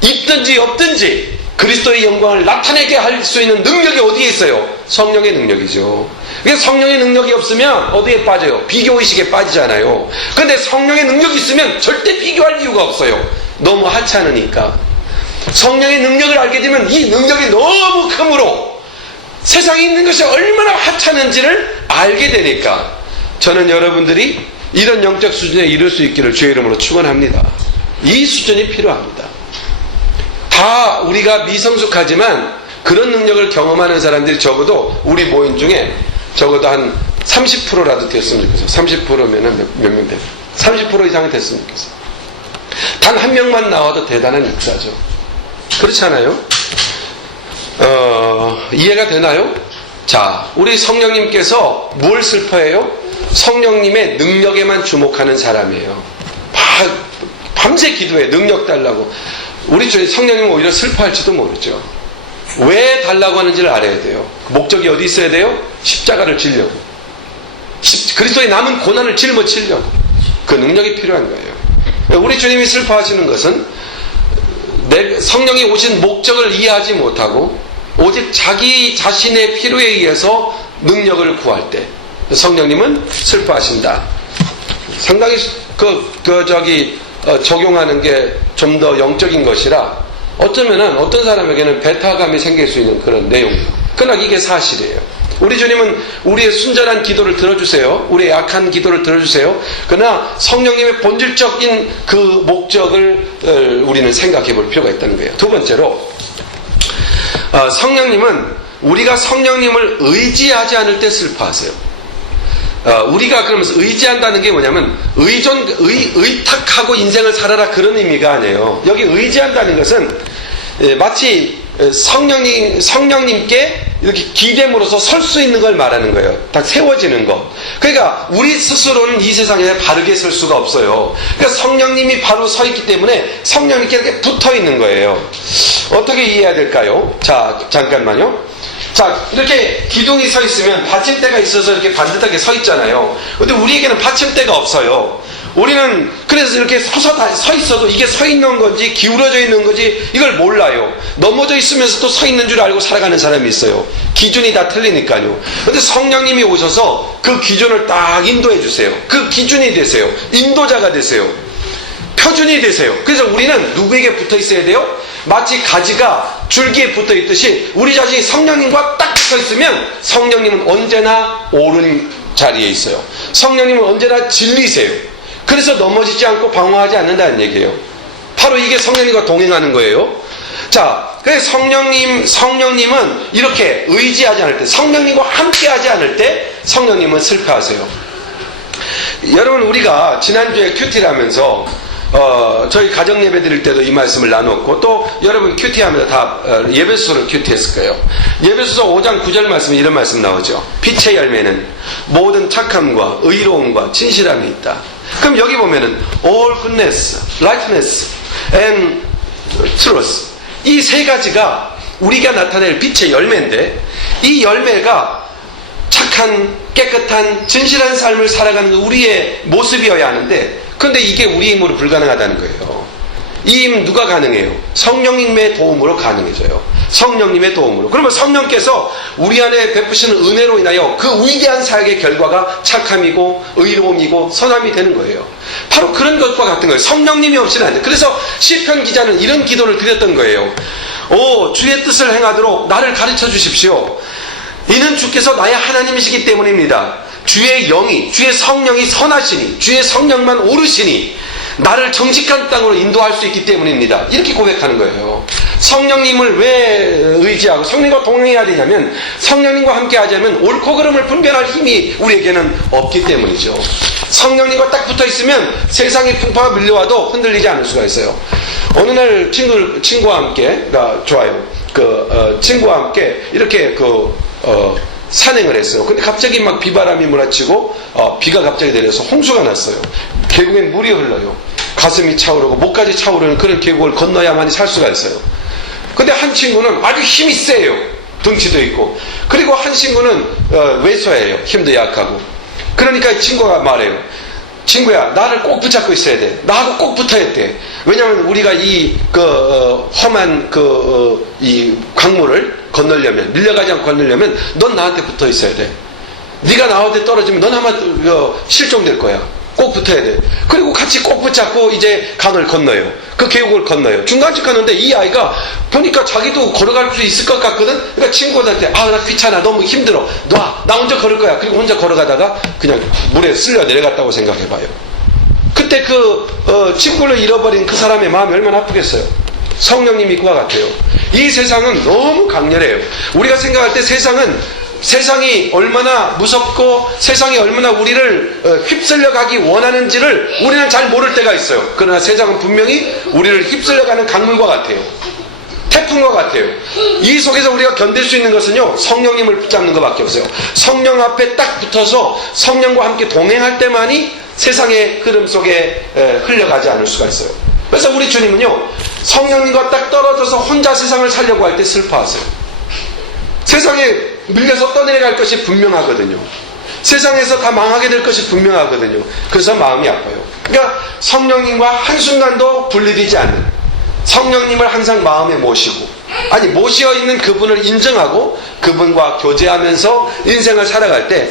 있든지 없든지 그리스도의 영광을 나타내게 할 수 있는 능력이 어디에 있어요? 성령의 능력이죠. 그래서 성령의 능력이 없으면 어디에 빠져요? 비교의식에 빠지잖아요. 그런데 성령의 능력이 있으면 절대 비교할 이유가 없어요. 너무 하찮으니까. 성령의 능력을 알게 되면 이 능력이 너무 크므로 세상에 있는 것이 얼마나 하찮은지를 알게 되니까, 저는 여러분들이 이런 영적 수준에 이를 수 있기를 주의 이름으로 축원합니다. 이 수준이 필요합니다. 다 우리가 미성숙하지만 그런 능력을 경험하는 사람들이 적어도 우리 모임 중에 적어도 한 30%라도 됐으면 좋겠어요. 30%면은 몇 명 돼요? 30% 이상이 됐으면 좋겠어요. 단 한 명만 나와도 대단한 역사죠. 그렇지 않아요? 이해가 되나요? 자, 우리 성령님께서 뭘 슬퍼해요? 성령님의 능력에만 주목하는 사람이에요. 밤새 기도해. 능력 달라고. 우리 성령님은 오히려 슬퍼할지도 모르죠. 왜 달라고 하는지를 알아야 돼요. 목적이 어디 있어야 돼요? 십자가를 지려고. 그리스도의 남은 고난을 짊어지려고. 그 능력이 필요한 거예요. 우리 주님이 슬퍼하시는 것은 성령이 오신 목적을 이해하지 못하고 오직 자기 자신의 필요에 의해서 능력을 구할 때 성령님은 슬퍼하신다. 상당히 적용하는 게 좀 더 영적인 것이라 어쩌면은 어떤 사람에게는 배타감이 생길 수 있는 그런 내용이에요. 그러나 이게 사실이에요. 우리 주님은 우리의 순전한 기도를 들어주세요. 우리의 약한 기도를 들어주세요. 그러나 성령님의 본질적인 그 목적을 우리는 생각해 볼 필요가 있다는 거예요. 두 번째로, 성령님은 우리가 성령님을 의지하지 않을 때 슬퍼하세요. 우리가 그러면서 의지한다는 게 뭐냐면 의탁하고 인생을 살아라 그런 의미가 아니에요. 여기 의지한다는 것은 마치 성령님께 이렇게 기됨으로써 설 수 있는 걸 말하는 거예요. 딱 세워지는 거. 그러니까 우리 스스로는 이 세상에 바르게 설 수가 없어요. 그러니까 성령님이 바로 서 있기 때문에 성령님께 이렇게 붙어 있는 거예요. 어떻게 이해해야 될까요? 자, 잠깐만요. 자, 이렇게 기둥이 서 있으면 받침대가 있어서 이렇게 반듯하게 서 있잖아요. 근데 우리에게는 받침대가 없어요. 우리는 그래서 이렇게 서 있어도 이게 서 있는 건지 기울어져 있는 건지 이걸 몰라요. 넘어져 있으면서도 서 있는 줄 알고 살아가는 사람이 있어요. 기준이 다 틀리니까요. 근데 성령님이 오셔서 그 기준을 딱 인도해 주세요. 그 기준이 되세요. 인도자가 되세요. 표준이 되세요. 그래서 우리는 누구에게 붙어 있어야 돼요? 마치 가지가 줄기에 붙어 있듯이 우리 자신이 성령님과 딱 붙어 있으면 성령님은 언제나 옳은 자리에 있어요. 성령님은 언제나 진리세요. 그래서 넘어지지 않고 방황하지 않는다는 얘기예요. 바로 이게 성령님과 동행하는 거예요. 자, 그래서 성령님은 이렇게 의지하지 않을 때, 성령님과 함께하지 않을 때 성령님은 슬퍼하세요. 여러분, 우리가 지난주에 큐티를 하면서 저희 가정 예배 드릴 때도 이 말씀을 나눴고, 또 여러분 큐티 하면서 다 예배소서를 큐티했을 거예요. 예배소서 5장 9절 말씀에 이런 말씀 나오죠. 빛의 열매는 모든 착함과 의로움과 진실함이 있다. 그럼 여기 보면은 all goodness, rightness and truth, 이 세 가지가 우리가 나타낼 빛의 열매인데, 이 열매가 착한, 깨끗한, 진실한 삶을 살아가는 우리의 모습이어야 하는데, 그런데 이게 우리 힘으로 불가능하다는 거예요. 이 힘 누가 가능해요? 성령님의 도움으로 가능해져요. 성령님의 도움으로. 그러면 성령께서 우리 안에 베푸시는 은혜로 인하여 그 위대한 사역의 결과가 착함이고 의로움이고 선함이 되는 거예요. 바로 그런 것과 같은 거예요. 성령님이 없이는 안 돼요. 그래서 시편 기자는 이런 기도를 드렸던 거예요. 오, 주의 뜻을 행하도록 나를 가르쳐 주십시오. 이는 주께서 나의 하나님이시기 때문입니다. 주의 영이, 주의 성령이 선하시니, 주의 성령만 오르시니 나를 정직한 땅으로 인도할 수 있기 때문입니다. 이렇게 고백하는 거예요. 성령님을 왜 의지하고 성령과 동행해야 되냐면, 성령님과 함께 하자면 옳고 그름을 분별할 힘이 우리에게는 없기 때문이죠. 성령님과 딱 붙어 있으면 세상의 풍파가 밀려와도 흔들리지 않을 수가 있어요. 어느 날 친구와 함께, 좋아요. 친구와 함께 이렇게 산행을 했어요. 근데 갑자기 막 비바람이 몰아치고 비가 갑자기 내려서 홍수가 났어요. 계곡엔 물이 흘러요. 가슴이 차오르고 목까지 차오르는 그런 계곡을 건너야만이 살 수가 있어요. 근데 한 친구는 아주 힘이 세요. 덩치도 있고. 그리고 한 친구는 왜소해요. 힘도 약하고. 그러니까 친구가 말해요. 친구야, 나를 꼭 붙잡고 있어야 돼. 나하고 꼭 붙어야 돼. 왜냐하면 우리가 이 험한 이 강물을 건너려면, 밀려가지 않고 건너려면 넌 나한테 붙어 있어야 돼. 네가 나한테 떨어지면 넌 아마 실종될 거야. 꼭 붙어야 돼. 그리고 같이 꼭 붙잡고 이제 강을 건너요. 그 계곡을 건너요. 중간쯤 가는데 이 아이가 보니까 자기도 걸어갈 수 있을 것 같거든. 그러니까 친구한테 나 귀찮아, 너무 힘들어, 나 혼자 걸을 거야. 그리고 혼자 걸어가다가 그냥 물에 쓸려 내려갔다고 생각해봐요. 그때 친구를 잃어버린 그 사람의 마음이 얼마나 아프겠어요. 성령님이 그와 같아요. 이 세상은 너무 강렬해요. 우리가 생각할 때 세상이 얼마나 무섭고 세상이 얼마나 우리를 휩쓸려 가기 원하는지를 우리는 잘 모를 때가 있어요. 그러나 세상은 분명히 우리를 휩쓸려 가는 강물과 같아요. 태풍과 같아요. 이 속에서 우리가 견딜 수 있는 것은요, 성령님을 붙잡는 것밖에 없어요. 성령 앞에 딱 붙어서 성령과 함께 동행할 때만이 세상의 흐름 속에 흘려가지 않을 수가 있어요. 그래서 우리 주님은요, 성령님과 딱 떨어져서 혼자 세상을 살려고 할 때 슬퍼하세요. 세상에 밀려서 떠내려갈 것이 분명하거든요. 세상에서 다 망하게 될 것이 분명하거든요. 그래서 마음이 아파요. 그러니까 성령님과 한순간도 분리되지 않는, 성령님을 항상 마음에 모시고, 모시어 있는 그분을 인정하고 그분과 교제하면서 인생을 살아갈 때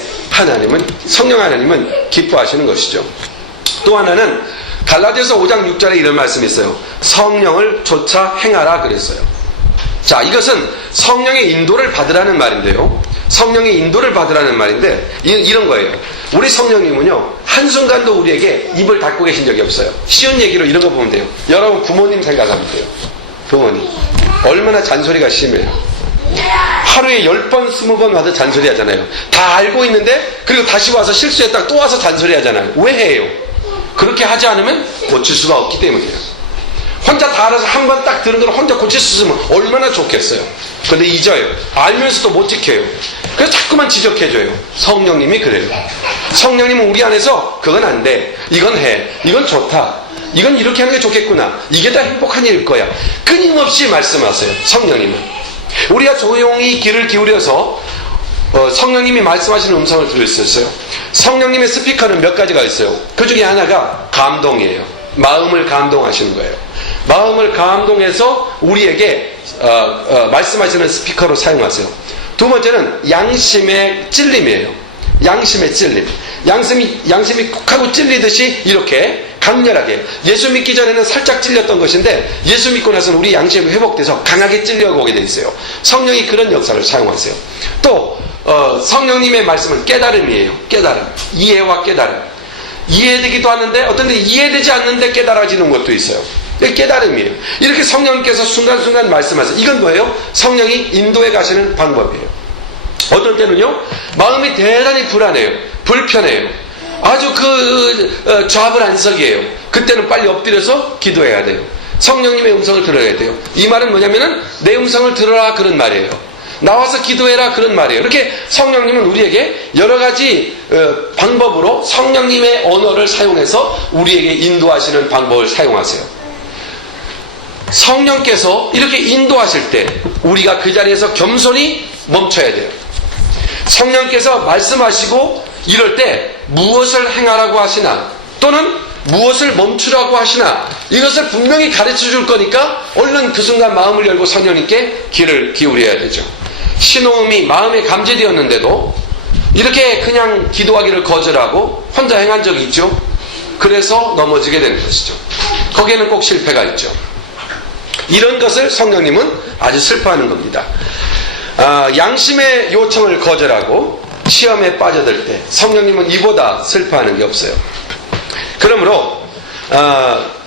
성령 하나님은 기뻐하시는 것이죠. 또 하나는 갈라디아서 5장 6절에 이런 말씀이 있어요. 성령을 쫓아 행하라 그랬어요. 자, 이것은 성령의 인도를 받으라는 말인데요. 성령의 인도를 받으라는 말인데, 이런 거예요. 우리 성령님은요, 한순간도 우리에게 입을 닫고 계신 적이 없어요. 쉬운 얘기로 이런 거 보면 돼요. 여러분 부모님 생각하면 돼요. 부모님. 얼마나 잔소리가 심해요. 하루에 10번, 20번 와도 잔소리 하잖아요. 다 알고 있는데, 그리고 다시 와서 실수했다가 또 와서 잔소리 하잖아요. 왜 해요? 그렇게 하지 않으면 고칠 수가 없기 때문이에요. 혼자 다 알아서 한 번 딱 들은 걸 혼자 고칠 수 있으면 얼마나 좋겠어요. 근데 잊어요. 알면서도 못 지켜요. 그래서 자꾸만 지적해줘요. 성령님이 그래요. 성령님은 우리 안에서 그건 안 돼, 이건 해, 이건 좋다, 이건 이렇게 하는 게 좋겠구나, 이게 다 행복한 일일 거야, 끊임없이 말씀하세요. 성령님은 우리가 조용히 귀를 기울여서 성령님이 말씀하시는 음성을 들을 수 있어요. 성령님의 스피커는 몇 가지가 있어요. 그 중에 하나가 감동이에요. 마음을 감동하시는 거예요. 마음을 감동해서 우리에게 말씀하시는 스피커로 사용하세요. 두 번째는 양심의 찔림이에요. 양심의 찔림. 양심이 쿡 하고 찔리듯이 이렇게 강렬하게, 예수 믿기 전에는 살짝 찔렸던 것인데 예수 믿고 나서는 우리 양심이 회복돼서 강하게 찔려오게 돼 있어요. 성령이 그런 역사를 사용하세요. 또 성령님의 말씀은 깨달음이에요. 깨달음. 이해와 깨달음. 이해되기도 하는데 어떤 데 이해되지 않는데 깨달아지는 것도 있어요. 깨달음이에요. 이렇게 성령님께서 순간순간 말씀하세요. 이건 뭐예요? 성령이 인도해 가시는 방법이에요. 어떤 때는요, 마음이 대단히 불안해요. 불편해요. 아주 좌불안석이에요. 그때는 빨리 엎드려서 기도해야 돼요. 성령님의 음성을 들어야 돼요. 이 말은 뭐냐면은 내 음성을 들어라 그런 말이에요. 나와서 기도해라 그런 말이에요. 이렇게 성령님은 우리에게 여러 가지 방법으로 성령님의 언어를 사용해서 우리에게 인도하시는 방법을 사용하세요. 성령께서 이렇게 인도하실 때 우리가 그 자리에서 겸손히 멈춰야 돼요. 성령께서 말씀하시고 이럴 때 무엇을 행하라고 하시나 또는 무엇을 멈추라고 하시나 이것을 분명히 가르쳐 줄 거니까 얼른 그 순간 마음을 열고 성령님께 귀를 기울여야 되죠. 신호음이 마음에 감지되었는데도 이렇게 그냥 기도하기를 거절하고 혼자 행한 적이 있죠. 그래서 넘어지게 되는 것이죠. 거기에는 꼭 실패가 있죠. 이런 것을 성령님은 아주 슬퍼하는 겁니다. 양심의 요청을 거절하고 시험에 빠져들 때 성령님은 이보다 슬퍼하는 게 없어요. 그러므로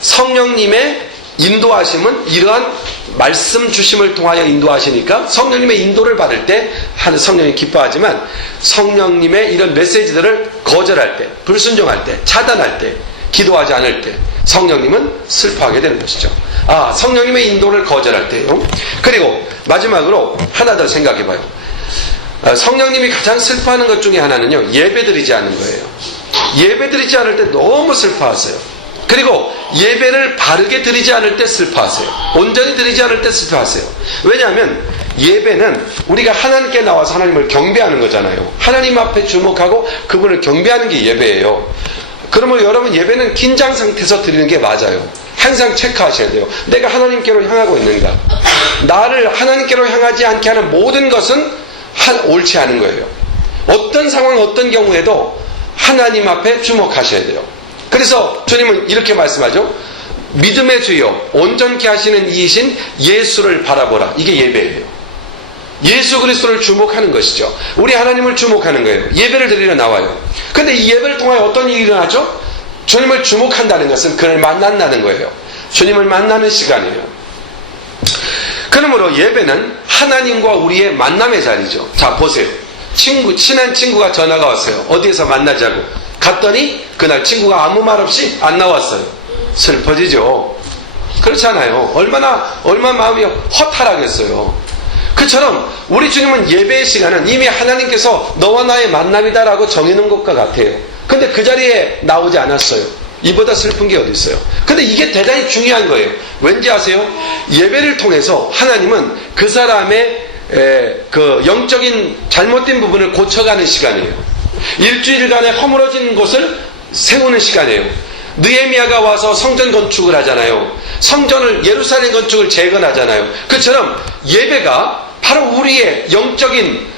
성령님의 인도하심은 이러한 말씀 주심을 통하여 인도하시니까 성령님의 인도를 받을 때 성령이 기뻐하지만 성령님의 이런 메시지들을 거절할 때, 불순종할 때, 차단할 때, 기도하지 않을 때 성령님은 슬퍼하게 되는 것이죠. 성령님의 인도를 거절할 때요. 그리고 마지막으로 하나 더 생각해봐요. 성령님이 가장 슬퍼하는 것 중에 하나는요, 예배드리지 않는 거예요. 예배드리지 않을 때 너무 슬퍼하세요. 그리고 예배를 바르게 드리지 않을 때 슬퍼하세요. 온전히 드리지 않을 때 슬퍼하세요. 왜냐하면 예배는 우리가 하나님께 나와서 하나님을 경배하는 거잖아요. 하나님 앞에 주목하고 그분을 경배하는 게 예배예요. 그러면 여러분 예배는 긴장 상태에서 드리는 게 맞아요. 항상 체크하셔야 돼요. 내가 하나님께로 향하고 있는가? 나를 하나님께로 향하지 않게 하는 모든 것은 옳지 않은 거예요. 어떤 상황, 어떤 경우에도 하나님 앞에 주목하셔야 돼요. 그래서 주님은 이렇게 말씀하죠. 믿음의 주여 온전케 하시는 이이신 예수를 바라보라. 이게 예배예요. 예수 그리스도를 주목하는 것이죠. 우리 하나님을 주목하는 거예요. 예배를 드리러 나와요. 근데 이 예배를 통하여 어떤 일이 일어나죠? 주님을 주목한다는 것은 그를 만난다는 거예요. 주님을 만나는 시간이에요. 그러므로 예배는 하나님과 우리의 만남의 자리죠. 자, 보세요. 친한 친구가 전화가 왔어요. 어디에서 만나자고. 갔더니 그날 친구가 아무 말 없이 안 나왔어요. 슬퍼지죠. 그렇잖아요. 얼마나 마음이 허탈하겠어요. 그처럼 우리 주님은 예배의 시간은 이미 하나님께서 너와 나의 만남이다라고 정해놓은 것과 같아요. 근데 그 자리에 나오지 않았어요. 이보다 슬픈 게 어디 있어요. 근데 이게 대단히 중요한 거예요. 왠지 아세요? 예배를 통해서 하나님은 그 사람의 그 영적인 잘못된 부분을 고쳐가는 시간이에요. 일주일간의 허물어진 곳을 세우는 시간이에요. 느헤미야가 와서 성전 건축을 하잖아요. 성전을, 예루살렘 건축을 재건하잖아요. 그처럼 예배가 바로 우리의 영적인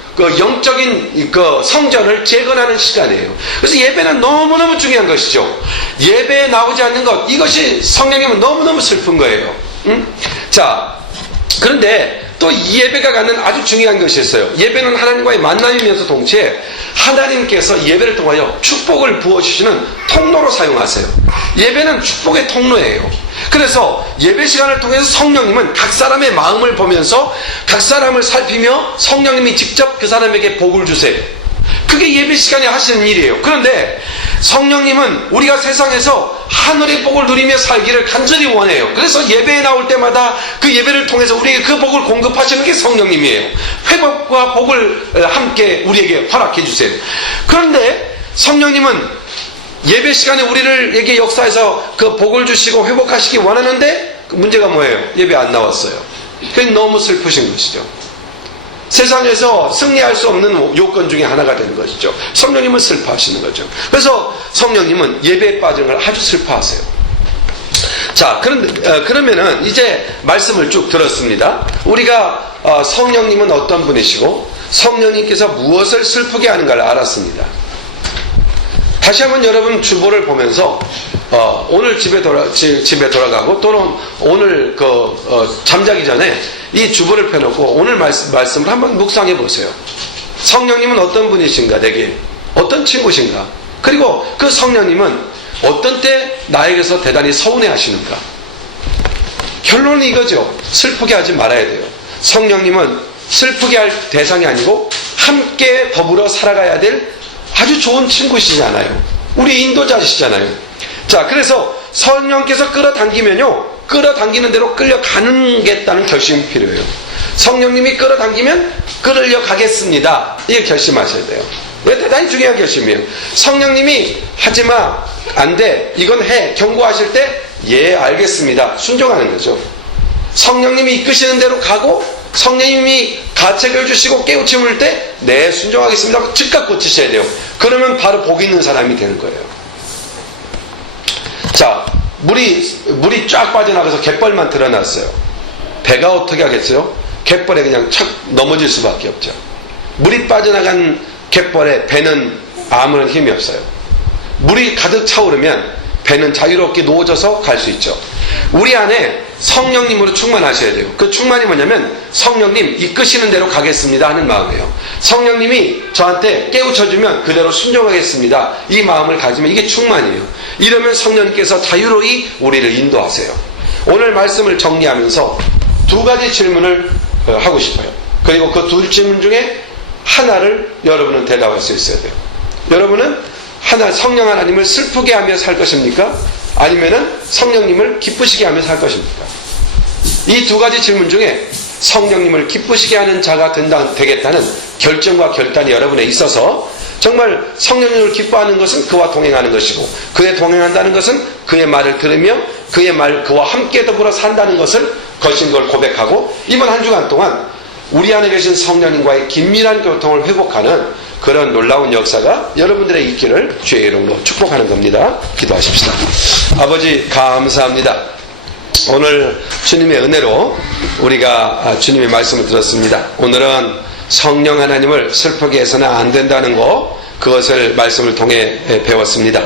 성전을 재건하는 시간이에요. 그래서 예배는 너무너무 중요한 것이죠. 예배에 나오지 않는 것, 이것이 성령님은 너무너무 슬픈 거예요. 자, 그런데 또 이 예배가 갖는 아주 중요한 것이 있어요. 예배는 하나님과의 만남이면서 동시에 하나님께서 예배를 통하여 축복을 부어주시는 통로로 사용하세요. 예배는 축복의 통로예요. 그래서 예배 시간을 통해서 성령님은 각 사람의 마음을 보면서 각 사람을 살피며 성령님이 직접 그 사람에게 복을 주세요. 그게 예배 시간에 하시는 일이에요. 그런데 성령님은 우리가 세상에서 하늘의 복을 누리며 살기를 간절히 원해요. 그래서 예배에 나올 때마다 그 예배를 통해서 우리에게 그 복을 공급하시는 게 성령님이에요. 회복과 복을 함께 우리에게 허락해 주세요. 그런데 성령님은 예배 시간에 우리에게 역사해서 그 복을 주시고 회복하시기 원하는데 그 문제가 뭐예요? 예배 안 나왔어요. 그게 너무 슬프신 것이죠. 세상에서 승리할 수 없는 요건 중에 하나가 되는 것이죠. 성령님은 슬퍼하시는 거죠. 그래서 성령님은 예배에 빠진 걸 아주 슬퍼하세요. 자, 그러면은 이제 말씀을 쭉 들었습니다. 우리가 성령님은 어떤 분이시고 성령님께서 무엇을 슬프게 하는가를 알았습니다. 다시 한번 여러분 주보를 보면서 오늘 집에 돌아가고 또는 오늘 잠자기 전에 이 주보를 펴놓고 오늘 말씀을 한번 묵상해 보세요. 성령님은 어떤 분이신가, 내게 어떤 친구신가, 그리고 그 성령님은 어떤 때 나에게서 대단히 서운해 하시는가. 결론은 이거죠. 슬프게 하지 말아야 돼요. 성령님은 슬프게 할 대상이 아니고 함께 더불어 살아가야 될 아주 좋은 친구시잖아요. 우리 인도자시잖아요. 자, 그래서 성령께서 끌어당기면요, 끌어당기는 대로 끌려가겠다는 결심이 필요해요. 성령님이 끌어당기면 끌려가겠습니다. 이게 결심하셔야 돼요. 이게 대단히 중요한 결심이에요. 성령님이 하지마, 안 돼, 이건 해, 경고하실 때 예, 알겠습니다, 순종하는 거죠. 성령님이 이끄시는 대로 가고, 성령님이 가책을 주시고 깨우침을 때 네, 순종하겠습니다, 즉각 고치셔야 돼요. 그러면 바로 복 있는 사람이 되는 거예요. 자, 물이 쫙 빠져나가서 갯벌만 드러났어요. 배가 어떻게 하겠어요? 갯벌에 그냥 착 넘어질 수밖에 없죠. 물이 빠져나간 갯벌에 배는 아무런 힘이 없어요. 물이 가득 차오르면 배는 자유롭게 놓아져서 갈 수 있죠. 우리 안에 성령님으로 충만하셔야 돼요. 그 충만이 뭐냐면 성령님 이끄시는 대로 가겠습니다 하는 마음이에요. 성령님이 저한테 깨우쳐주면 그대로 순종하겠습니다, 이 마음을 가지면 이게 충만이에요. 이러면 성령님께서 자유로이 우리를 인도하세요. 오늘 말씀을 정리하면서 두 가지 질문을 하고 싶어요. 그리고 그 두 질문 중에 하나를 여러분은 대답할 수 있어야 돼요. 여러분은 성령 하나님을 슬프게 하며 살 것입니까? 아니면은 성령님을 기쁘시게 하며 살 것입니까? 이 두 가지 질문 중에 성령님을 기쁘시게 하는 자가 되겠다는 결정과 결단이 여러분에 있어서, 정말 성령님을 기뻐하는 것은 그와 동행하는 것이고, 그에 동행한다는 것은 그의 말을 들으며 그와 함께 더불어 산다는 것인 걸 고백하고, 이번 한 주간 동안 우리 안에 계신 성령님과의 긴밀한 교통을 회복하는 그런 놀라운 역사가 여러분들의 있기를 주의 이름으로 축복하는 겁니다. 기도하십시다. 아버지, 감사합니다. 오늘 주님의 은혜로 우리가 주님의 말씀을 들었습니다. 오늘은 성령 하나님을 슬프게 해서는 안 된다는 거, 그것을 말씀을 통해 배웠습니다.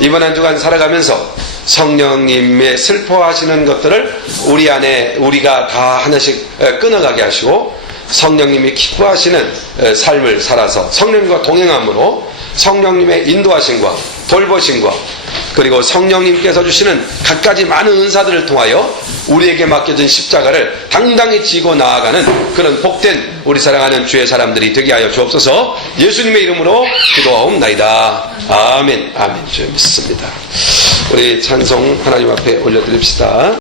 이번 한 주간 살아가면서 성령님의 슬퍼하시는 것들을 우리 안에 우리가 다 하나씩 끊어가게 하시고, 성령님이 기뻐하시는 삶을 살아서 성령님과 동행함으로 성령님의 인도하심과 돌보심과, 그리고 성령님께서 주시는 갖가지 많은 은사들을 통하여 우리에게 맡겨진 십자가를 당당히 지고 나아가는 그런 복된 우리 사랑하는 주의 사람들이 되게 하여 주옵소서. 예수님의 이름으로 기도하옵나이다. 아멘. 아멘. 주 믿습니다. 우리 찬송 하나님 앞에 올려드립시다.